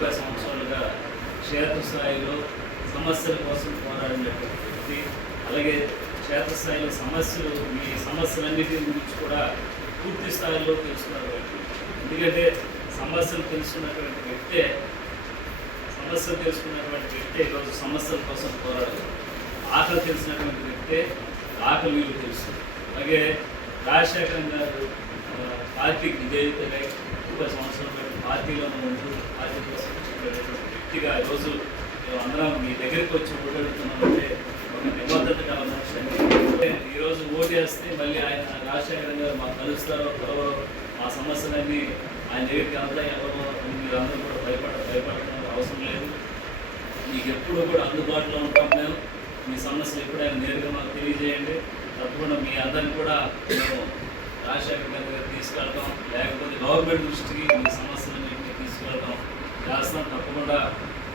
30 సంవత్సరాలుగా క్షేత్రస్థాయిలో సమస్యల కోసం పోరాడినటువంటి వ్యక్తి. అలాగే క్షేత్రస్థాయిలో మీ సమస్యలన్నిటి గురించి కూడా పూర్తి స్థాయిలో తెలుసుకున్న వ్యక్తి. ఎందుకంటే సమస్యలు తెలుసుకున్నటువంటి వ్యక్తే ఈరోజు సమస్యల కోసం పోరాడు. ఆకలి తెలిసినటువంటి వ్యక్తే ఆకలి వీలు తెలుసు. అలాగే రాజశేఖరం గారు పార్టీకి విధేయతగా 30 సంవత్సరాల పార్టీలోనే ఉంటూ పార్టీ కోసం చెప్పేటటువంటి వ్యక్తిగా ఈరోజు అందరం మీ దగ్గరికి వచ్చి ఓటాడుతున్నామంటే ఒక నిబద్ధత గల మనిషి. ఈరోజు ఓటేస్తే మళ్ళీ ఆయన రాజశేఖరం గారు మాకు కలుస్తారో కలవరో మా సమస్యలన్నీ ఆయన దగ్గరికి వెళ్తాయి ఎవరో మీరందరూ కూడా భయపడాల్సిన అవసరం లేదు. మీకు ఎప్పుడు కూడా అందుబాటులో ఉంటాం మేము. మీ సమస్యలు ఎప్పుడైనా నేరుగా మాకు తెలియజేయండి. తప్పకుండా మీ అందరిని కూడా మేము రాజశేఖర్ గారి దగ్గర తీసుకెళ్తాం, లేకపోతే గవర్నమెంట్ దృష్టికి మీ సమస్యలన్నింటినీ తీసుకెళ్తాం చేస్తాం. తప్పకుండా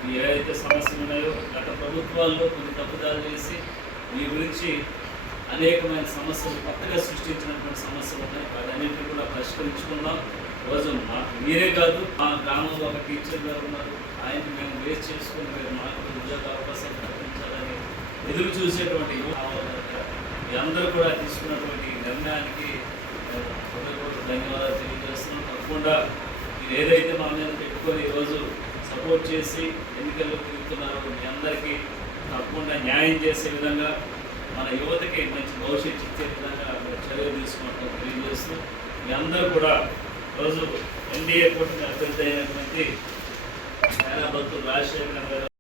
మీ ఏవైతే సమస్యలు ఉన్నాయో గత ప్రభుత్వాల్లో కొన్ని తప్పుదాలు చేసి మీ గురించి అనేకమైన సమస్యలు కొత్తగా సృష్టించినటువంటి సమస్యలు ఉన్నాయి. వాటన్నింటినీ కూడా పరిష్కరించుకుందాం. రోజు మీరే కాదు, మా గ్రామంలో ఒక టీచర్ గారు ఉన్నారు. ఆయన్ని మేము వేస్ట్ చేసుకుని మాకు ఉద్యోగ అవకాశాలు కల్పించాలని ఎదురు చూసేటువంటి మీ అందరూ కూడా తీసుకున్నటువంటి నిర్ణయానికి ధన్యవాదాలు తెలియజేస్తున్నాం. తప్పకుండా మీరు ఏదైతే మా మీద పెట్టుకొని ఈరోజు సపోర్ట్ చేసి ఎన్నికల్లో తిరుగుతున్నారో మీ అందరికీ తప్పకుండా న్యాయం చేసే విధంగా, మన యువతకి మంచి భవిష్యత్తు ఇచ్చే విధంగా చర్యలు తీసుకుంటాం తెలియజేస్తూ మీ అందరూ కూడా రోజు ఎన్డీఏ కూటమి అభ్యర్థి అయినటువంటి రాజశేఖర్ గారు